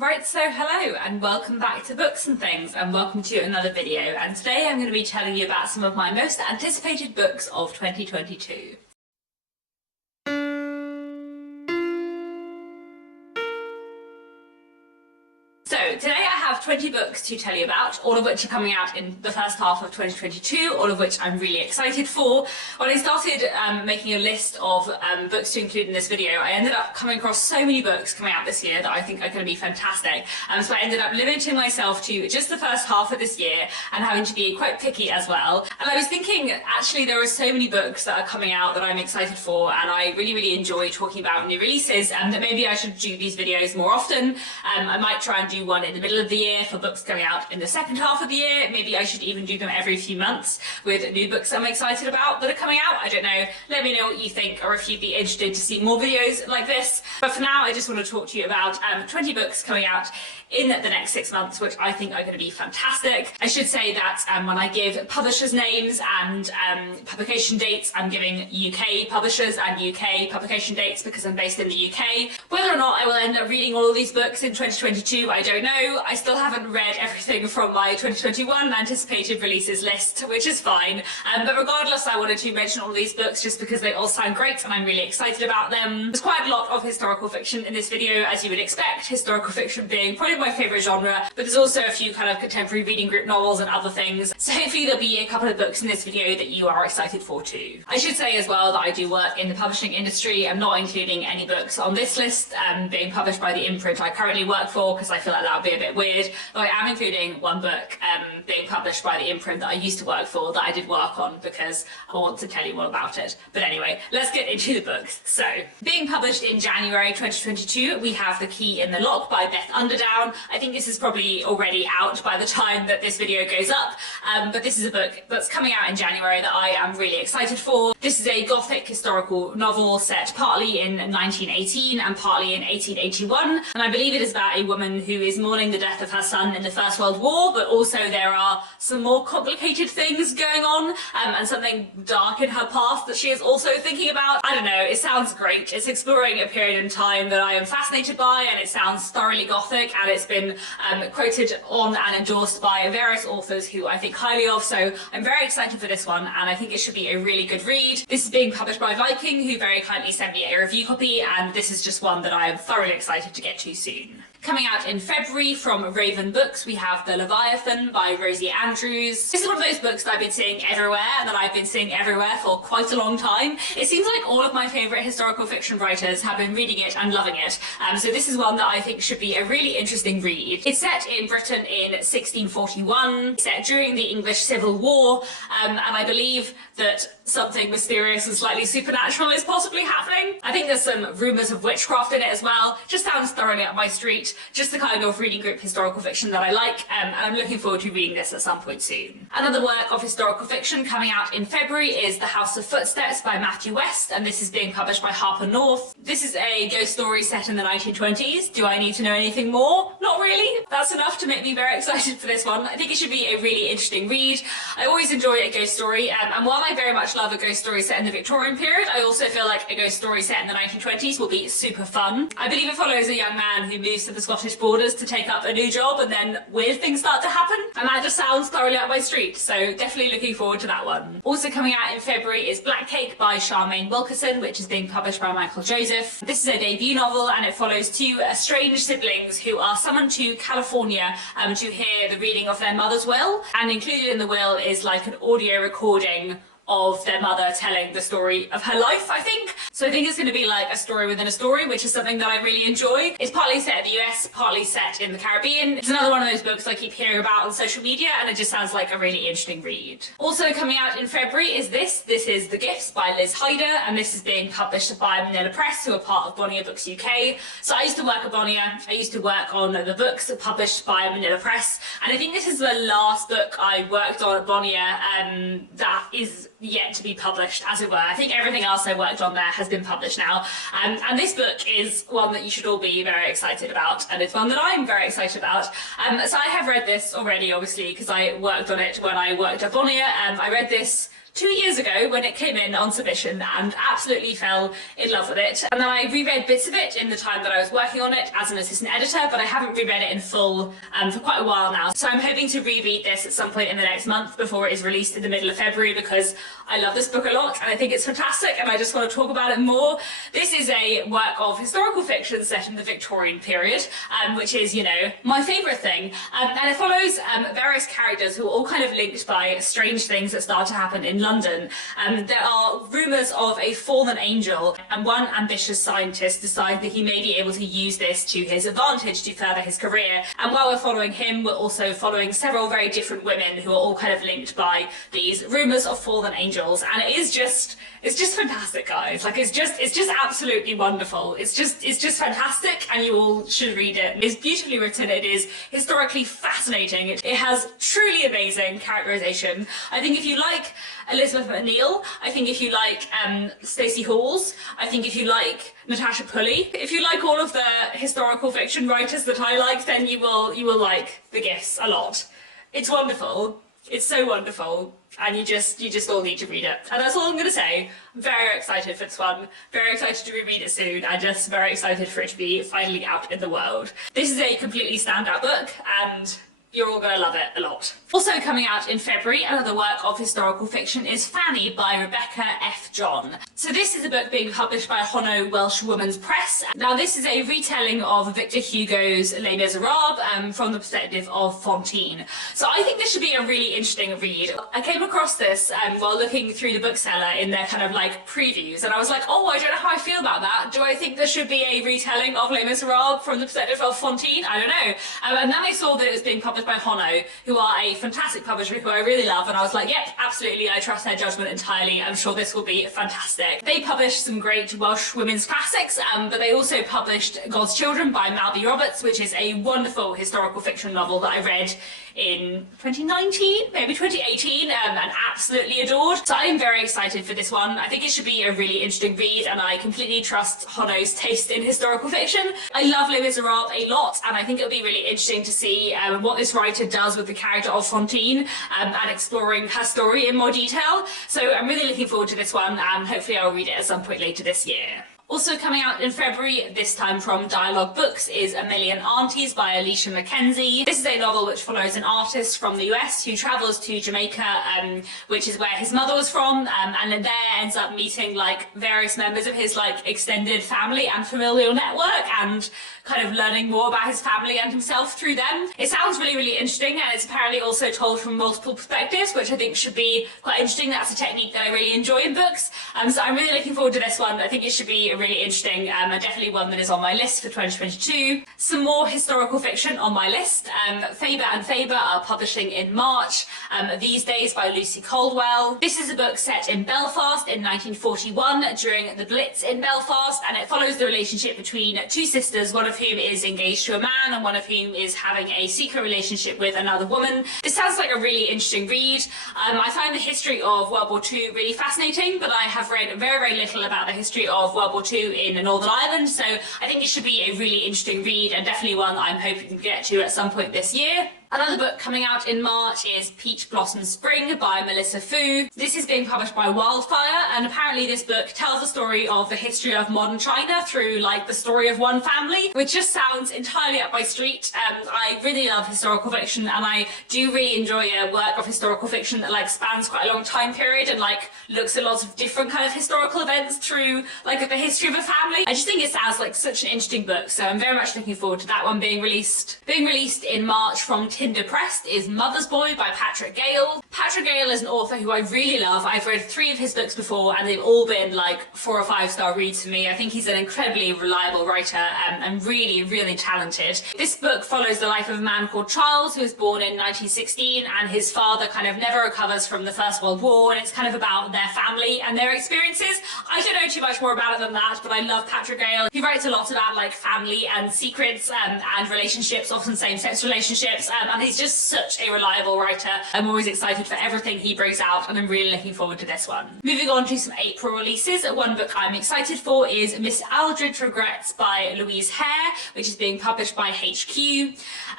Right, so hello and welcome back to Books and Things, and welcome to another video, and today I'm going to be telling you about some of my most anticipated books of 2022. So today I have 20 books to tell you about, all of which are coming out in the first half of 2022, all of which I'm really excited for. When I started making a list of books to include in this video, I ended up coming across so many books coming out this year that I think are going to be fantastic. So I ended up limiting myself to just the first half of this year and having to be quite picky as well. And I was thinking, actually, there are so many books that are coming out that I'm excited for, and I really enjoy talking about new releases, and that maybe I should do these videos more often. I might try and do one in the middle of the year for books coming out in the second half of the year. Maybe I should even do them every few months with new books I'm excited about that are coming out. I don't know. Let me know what you think, or if you'd be interested to see more videos like this. But for now, I just want to talk to you about 20 books coming out in the next 6 months, which I think are going to be fantastic. I should say that when I give publishers' names and publication dates, I'm giving UK publishers and UK publication dates because I'm based in the UK. Whether or not I will end up reading all of these books in 2022, I don't know. I still haven't read everything from my 2021 anticipated releases list, which is fine. But regardless, I wanted to mention all of these books just because they all sound great and I'm really excited about them. There's quite a lot of historical fiction in this video, as you would expect, historical fiction being probably my favourite genre, but there's also a few kind of contemporary reading group novels and other things. So hopefully there'll be a couple of books in this video that you are excited for too. I should say as well that I do work in the publishing industry. I'm not including any books on this list being published by the imprint I currently work for, because I feel like that would be a bit weird. But I am including one book being published by the imprint that I used to work for that I did work on because I want to tell you more about it. But anyway, let's get into the books. So, being published in January 2022, we have The Key in the Lock by Beth Underdown. I think this is probably already out by the time that this video goes up, but this is a book that's coming out in January that I am really excited for. This is a gothic historical novel set partly in 1918 and partly in 1881, and I believe it is about a woman who is mourning the death of her son in the First World War, but also there are some more complicated things going on and something dark in her past that she is also thinking about. I don't know, it sounds great. It's exploring a period in time that I am fascinated by, and it sounds thoroughly gothic, and it's been quoted on and endorsed by various authors who I think highly of, so I'm very excited for this one, and I think it should be a really good read. This is being published by Viking, who very kindly sent me a review copy, and this is just one that I am thoroughly excited to get to soon. Coming out in February from Raven Books, we have The Leviathan by Rosie Andrews. This is one of those books that I've been seeing everywhere, and that I've been seeing everywhere for quite a long time. It seems like all of my favourite historical fiction writers have been reading it and loving it, so this is one that I think should be a really interesting read. It's set in Britain in 1641, set during the English Civil War, and I believe that something mysterious and slightly supernatural is possibly happening. I think there's some rumours of witchcraft in it as well. Just sounds thoroughly up my street. Just the kind of reading group historical fiction that I like, and I'm looking forward to reading this at some point soon. Another work of historical fiction coming out in February is The House of Footsteps by Matthew West, and this is being published by Harper North. This is a ghost story set in the 1920s. Do I need to know anything more? Not really. That's enough to make me very excited for this one. I think it should be a really interesting read. I always enjoy a ghost story, and while I very much love a ghost story set in the Victorian period, I also feel like a ghost story set in the 1920s will be super fun. I believe it follows a young man who moves to the Scottish borders to take up a new job, and then weird things start to happen, and that just sounds thoroughly up my street, so definitely looking forward to that one. Also coming out in February is Black Cake by Charmaine Wilkerson, which is being published by Michael Joseph. This is a debut novel, and it follows two estranged siblings who are summoned to California to hear the reading of their mother's will, and included in the will is like an audio recording of their mother telling the story of her life, I think. So I think it's going to be like a story within a story, which is something that I really enjoy. It's partly set in the US, partly set in the Caribbean. It's another one of those books I keep hearing about on social media, and it just sounds like a really interesting read. Also coming out in February is this. This is The Gifts by Liz Hyder, and this is being published by Manila Press, who are part of Bonnier Books UK. So I used to work at Bonnier. I used to work on the books published by Manila Press, and I think this is the last book I worked on at Bonnier that is yet to be published, as it were. I think everything else I worked on there has been published now, and this book is one that you should all be very excited about, and it's one that I'm very excited about. So I have read this already, obviously, because I worked on it when I worked at Bonnier. I read this 2 years ago when it came in on submission and absolutely fell in love with it. And then I reread bits of it in the time that I was working on it as an assistant editor, but I haven't reread it in full for quite a while now. So I'm hoping to reread this at some point in the next month before it is released in the middle of February, because I love this book a lot and I think it's fantastic and I just want to talk about it more. This is a work of historical fiction set in the Victorian period, which is, you know, my favourite thing. And it follows various characters who are all kind of linked by strange things that start to happen in London. There are rumours of a fallen angel, and one ambitious scientist decides that he may be able to use this to his advantage to further his career. And while we're following him, we're also following several very different women who are all kind of linked by these rumours of fallen angels. And it's just fantastic, guys. Like, it's just absolutely wonderful. It's just fantastic, and you all should read it. It's beautifully written. It is historically fascinating. It has truly amazing characterization. I think if you like Elizabeth McNeil, I think if you like Stacey Halls, I think if you like Natasha Pulley, if you like all of the historical fiction writers that I like, then you will like The Gifts a lot. It's wonderful. It's so wonderful, and you just all need to read it. And that's all I'm going to say. I'm very excited for this one, very excited to reread it soon, and just very excited for it to be finally out in the world. This is a completely standout book, and you're all going to love it a lot. Also coming out in February, another work of historical fiction is Fanny by Rebecca F. John. So this is a book being published by Honno Welsh Women's Press. Now this is a retelling of Victor Hugo's Les Miserables from the perspective of Fantine. So I think this should be a really interesting read. I came across this while looking through the bookseller in their kind of like previews, and I was like, oh, I don't know how I feel about that. Do I think there should be a retelling of Les Miserables from the perspective of Fantine? I don't know. And then I saw that it was being published by Honno, who are a fantastic publisher who I really love, and I was like, yep, absolutely, I trust their judgment entirely. I'm sure this will be fantastic. They published some great Welsh women's classics, but they also published God's Children by Malby Roberts, which is a wonderful historical fiction novel that I read in 2019, maybe 2018, and absolutely adored. So I'm very excited for this one. I think it should be a really interesting read, and I completely trust Honno's taste in historical fiction. I love Les Miserables a lot, and I think it'll be really interesting to see what this writer does with the character of Fantine and exploring her story in more detail. So I'm really looking forward to this one, and hopefully I'll read it at some point later this year. Also coming out in February, this time from Dialogue Books, is A Million Aunties by Alicia Mackenzie. This is a novel which follows an artist from the US who travels to Jamaica, which is where his mother was from, and then there ends up meeting like various members of his like extended family and familial network, and kind of learning more about his family and himself through them. It sounds really, really interesting, and it's apparently also told from multiple perspectives, which I think should be quite interesting. That's a technique that I really enjoy in books. So I'm really looking forward to this one. I think it should be really interesting, and definitely one that is on my list for 2022. Some more historical fiction on my list. Faber and Faber are publishing in March, These Days by Lucy Caldwell. This is a book set in Belfast in 1941 during the Blitz in Belfast, and it follows the relationship between two sisters, one of whom is engaged to a man and one of whom is having a secret relationship with another woman. This sounds like a really interesting read. I find the history of World War II really fascinating, but I have read very, very little about the history of World War II in Northern Ireland, so I think it should be a really interesting read, and definitely one that I'm hoping to get to at some point this year. Another book coming out in March is Peach Blossom Spring by Melissa Fu. This is being published by Wildfire, and apparently this book tells the story of the history of modern China through like the story of one family, which just sounds entirely up my street. I really love historical fiction, and I do really enjoy a work of historical fiction that like spans quite a long time period and like looks at lots of different kind of historical events through like the history of a family. I just think it sounds like such an interesting book, so I'm very much looking forward to that one being released. Being released in March from Tinder Pressed is Mother's Boy by Patrick Gale. Patrick Gale is an author who I really love. I've read 3 of his books before, and they've all been like 4 or 5 star reads for me. I think he's an incredibly reliable writer and really, really talented. This book follows the life of a man called Charles, who was born in 1916, and his father kind of never recovers from the First World War, and it's kind of about their family and their experiences. I don't know too much more about it than that, but I love Patrick Gale. He writes a lot about like family and secrets and relationships, often same-sex relationships, and and he's just such a reliable writer. I'm always excited for everything he brings out, and I'm really looking forward to this one. Moving on to some April releases, one book I'm excited for is Miss Aldridge Regrets by Louise Hare, which is being published by HQ.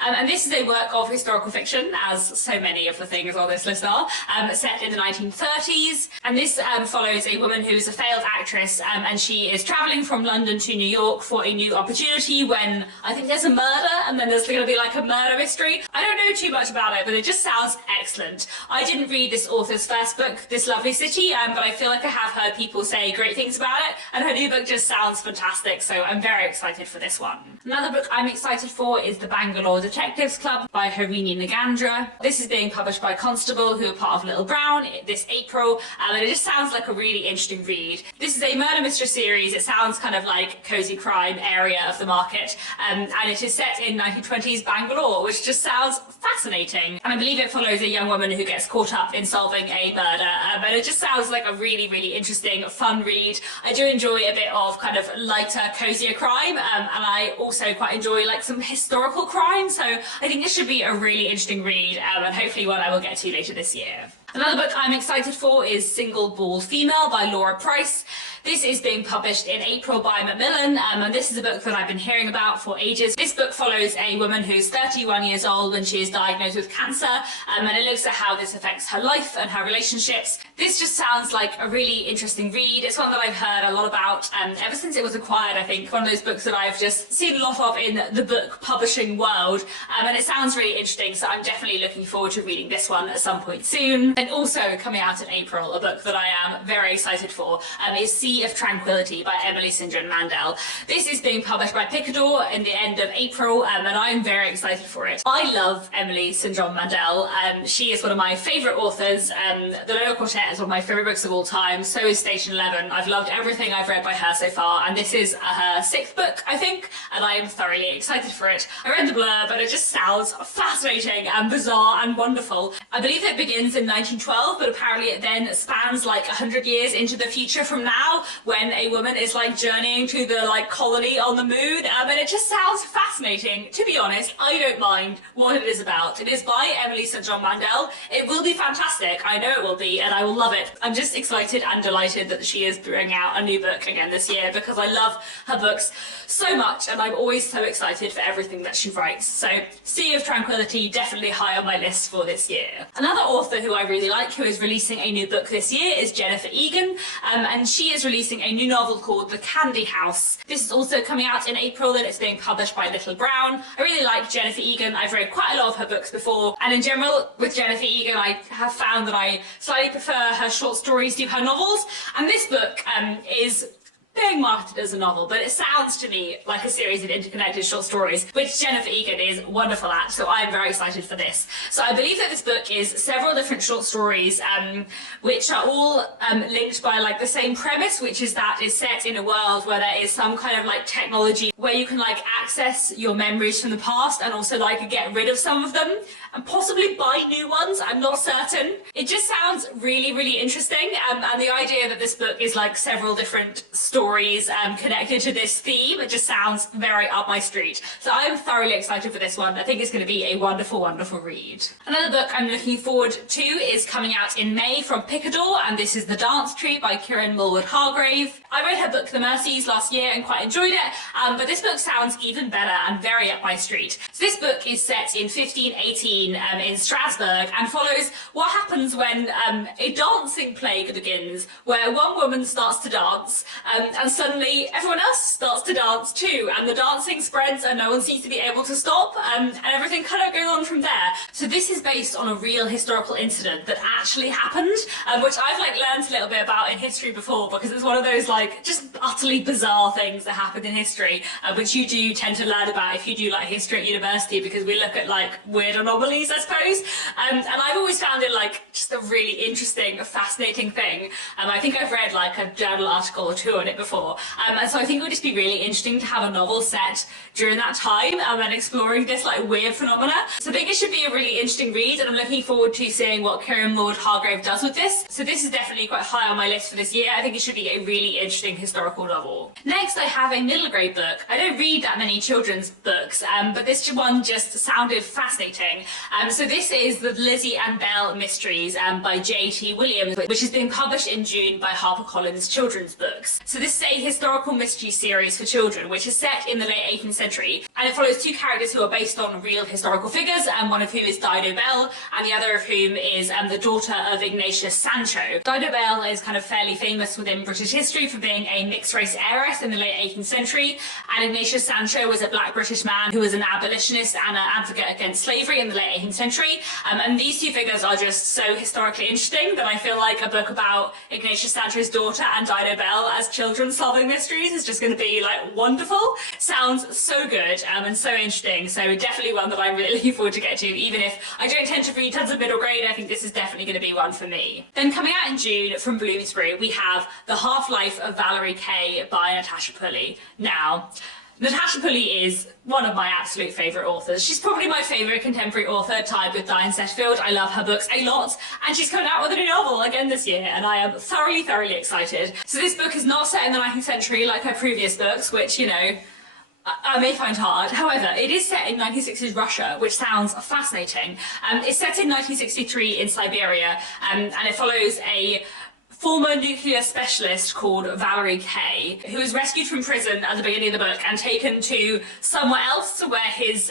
And this is a work of historical fiction, as so many of the things on this list are, set in the 1930s. And this follows a woman who is a failed actress, and she is travelling from London to New York for a new opportunity when I think there's a murder, and then there's going to be like a murder mystery. I don't know too much about it, but it just sounds excellent. I didn't read this author's first book, This Lovely City, but I feel like I have heard people say great things about it, and her new book just sounds fantastic, so I'm very excited for this one. Another book I'm excited for is The Bangalore Detectives Club by Harini Nagandra. This is being published by Constable, who are part of Little Brown, this April, and it just sounds like a really interesting read. This is a murder mystery series. It sounds kind of like cozy crime area of the market, and it is set in 1920s Bangalore, which just sounds fascinating. And I believe it follows a young woman who gets caught up in solving a murder, and it just sounds like a really, really interesting, fun read. I do enjoy a bit of kind of lighter, cozier crime, and I also quite enjoy like some historical crime, so I think this should be a really interesting read, and hopefully one I will get to later this year. Another book I'm excited for is Single Bald Female by Laura Price. This is being published in April by Macmillan, and this is a book that I've been hearing about for ages. This book follows a woman who's 31 years old when she is diagnosed with cancer, and it looks at how this affects her life and her relationships. This just sounds like a really interesting read. It's one that I've heard a lot about ever since it was acquired, I think. One of those books that I've just seen a lot of in the book publishing world, and it sounds really interesting, so I'm definitely looking forward to reading this one at some point soon. And also coming out in April, a book that I am very excited for is Sea of Tranquility by Emily St. John Mandel. This is being published by Picador in the end of April, and I'm very excited for it. I love Emily St. John Mandel. She is one of my favourite authors. The Lower Quartet is one of my favourite books of all time. So is Station 11. I've loved everything I've read by her so far, and this is her 6th book, I think, and I am thoroughly excited for it. I read the blurb, but it just sounds fascinating and bizarre and wonderful. I believe it begins in 1912, but apparently it then spans like 100 years into the future from now, when a woman is like journeying to the like colony on the moon, and it just sounds fascinating. To be honest, I don't mind what it is about. It is by Emily St. John Mandel. It will be fantastic. I know it will be, and I will love it. I'm just excited and delighted that she is bringing out a new book again this year, because I love her books so much, and I'm always so excited for everything that she writes. So Sea of Tranquility, definitely high on my list for this year. Another author who I really like, who is releasing a new book this year, is Jennifer Egan, and she is releasing a new novel called The Candy House. This is also coming out in April, and it's being published by Little Brown. I really like Jennifer Egan. I've read quite a lot of her books before, and in general with Jennifer Egan I have found that I slightly prefer her short stories to her novels, and this book is being marketed as a novel, but it sounds to me like a series of interconnected short stories, which Jennifer Egan is wonderful at, so I'm very excited for this. So I believe that this book is several different short stories, which are all linked by like the same premise, which is that it's set in a world where there is some kind of like technology where you can like access your memories from the past and also like get rid of some of them and possibly buy new ones. I'm not certain. It just sounds really, really interesting, and the idea that this book is like several different stories connected to this theme, it just sounds very up my street. So I'm thoroughly excited for this one. I think it's going to be a wonderful, wonderful read. Another book I'm looking forward to is coming out in May from Picador, and this is The Dance Tree by Kieran Mulwood Hargrave. I read her book The Mercies last year and quite enjoyed it, but this book sounds even better and very up my street. So this book is set in 1518 in Strasbourg, and follows what happens when a dancing plague begins, where one woman starts to dance, and suddenly everyone else starts to dance too, and the dancing spreads and no one seems to be able to stop, and everything kind of goes on from there. So this is based on a real historical incident that actually happened, which I've like learned a little bit about in history before, because it's one of those like just utterly bizarre things that happened in history, which you do tend to learn about if you do like history at university, because we look at like weird anomalies, I suppose, and I've always found it like just a really interesting, fascinating thing. I think I've read like a journal article or two on it before. And so I think it would just be really interesting to have a novel set during that time and exploring this like weird phenomena. So I think it should be a really interesting read, and I'm looking forward to seeing what Kieran Lord Hargrave does with this. So this is definitely quite high on my list for this year. I think it should be a really interesting historical novel. Next, I have a middle grade book. I don't read that many children's books, but this one just sounded fascinating. So this is the Lizzie and Belle Mysteries by J.T. Williams, which is being published in June by HarperCollins Children's Books. So this is a historical mystery series for children, which is set in the late 18th century, and it follows two characters who are based on real historical figures, and one of whom is Dido Belle, and the other of whom is the daughter of Ignatius Sancho. Dido Belle is kind of fairly famous within British history for being a mixed-race heiress in the late 18th century, and Ignatius Sancho was a black British man who was an abolitionist and an advocate against slavery in the late 18th century. And these two figures are just so historically interesting that I feel like a book about Ignatius Sancho's daughter and Dido Belle as children solving mysteries is just going to be like wonderful. Sounds so good and so interesting. So definitely one that I'm really looking forward to get to. Even if I don't tend to read tons of middle grade, I think this is definitely going to be one for me. Then coming out in June from Bloomsbury, we have The Half-Life of Valerie Kay by Natasha Pulley. Now, Natasha Pulley is one of my absolute favourite authors. She's probably my favourite contemporary author, tied with Diane Setterfield. I love her books a lot, and she's coming out with a new novel again this year, and I am thoroughly excited. So this book is not set in the 19th century like her previous books, which, you know, I may find hard. However, it is set in 1960s Russia, which sounds fascinating. It's set in 1963 in Siberia, and it follows a former nuclear specialist called Valerie Kay, who was rescued from prison at the beginning of the book and taken to somewhere else where his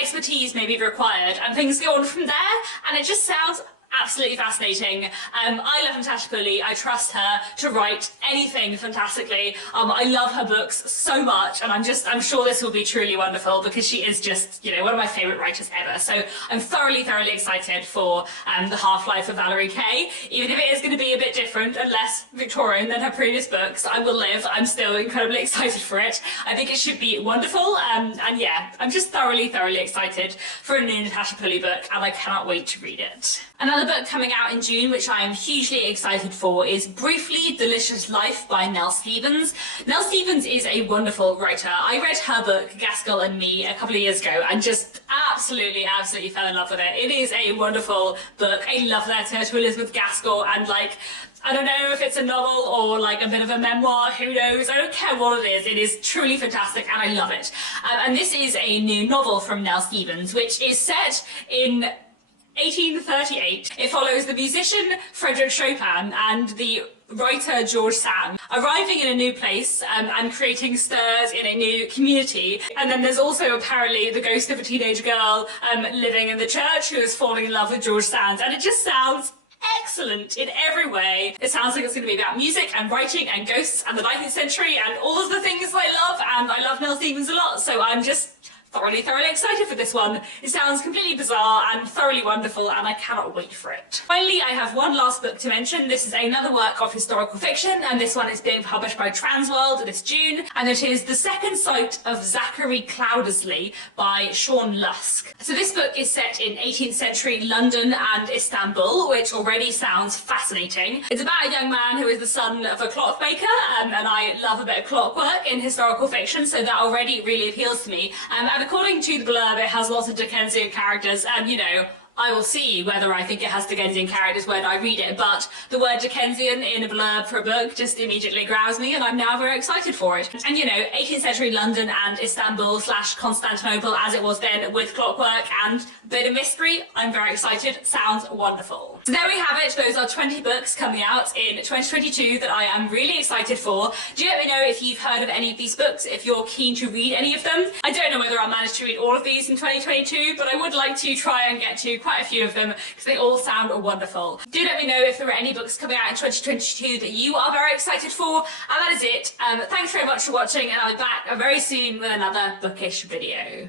expertise may be required, and things go on from there, and it just sounds absolutely fascinating. I love Natasha Pulley. I trust her to write anything fantastically. I love her books so much, and I'm sure this will be truly wonderful because she is just, you know, one of my favourite writers ever. So I'm thoroughly excited for The Half-Life of Valerie Kay. Even if it is going to be a bit different and less Victorian than her previous books, I will live. I'm still incredibly excited for it. I think it should be wonderful. And yeah, I'm just thoroughly excited for a new Natasha Pulley book, and I cannot wait to read it. Another book coming out in June, which I am hugely excited for, is Briefly Delicious Life by Nell Stevens. Nell Stevens is a wonderful writer. I read her book, Gaskell and Me, a couple of years ago, and just absolutely fell in love with it. It is a wonderful book, a love letter to Elizabeth Gaskell, and like, I don't know if it's a novel or like a bit of a memoir, who knows, I don't care what it is truly fantastic and I love it. And this is a new novel from Nell Stevens, which is set in 1838. It follows the musician Frédéric Chopin and the writer George Sand arriving in a new place and creating stirs in a new community. And then there's also apparently the ghost of a teenage girl living in the church who is falling in love with George Sand, and it just sounds excellent in every way. It sounds like it's going to be about music and writing and ghosts and the 19th century and all of the things I love, and I love Nell Stevens a lot, so I'm just thoroughly excited for this one. It sounds completely bizarre and thoroughly wonderful, and I cannot wait for it. Finally, I have one last book to mention. This is another work of historical fiction, and this one is being published by Transworld this June, and it is The Second Sight of Zachary Cloudesley by Sean Lusk. So this book is set in 18th century London and Istanbul, which already sounds fascinating. It's about a young man who is the son of a clockmaker, and I love a bit of clockwork in historical fiction, so that already really appeals to me. And according to the blurb, it has lots of Dickensian characters, and you know, I will see whether I think it has Dickensian characters when I read it, but the word Dickensian in a blurb for a book just immediately grabs me, and I'm now very excited for it. And you know, 18th century London and Istanbul / Constantinople as it was then, with clockwork and a bit of mystery, I'm very excited. Sounds wonderful. So there we have it. Those are 20 books coming out in 2022 that I am really excited for. Do let me know if you've heard of any of these books, if you're keen to read any of them. I don't know whether I'll manage to read all of these in 2022, but I would like to try and get to quite a few of them because they all sound wonderful. Do let me know if there are any books coming out in 2022 that you are very excited for. And that is it. Thanks very much for watching, and I'll be back very soon with another bookish video.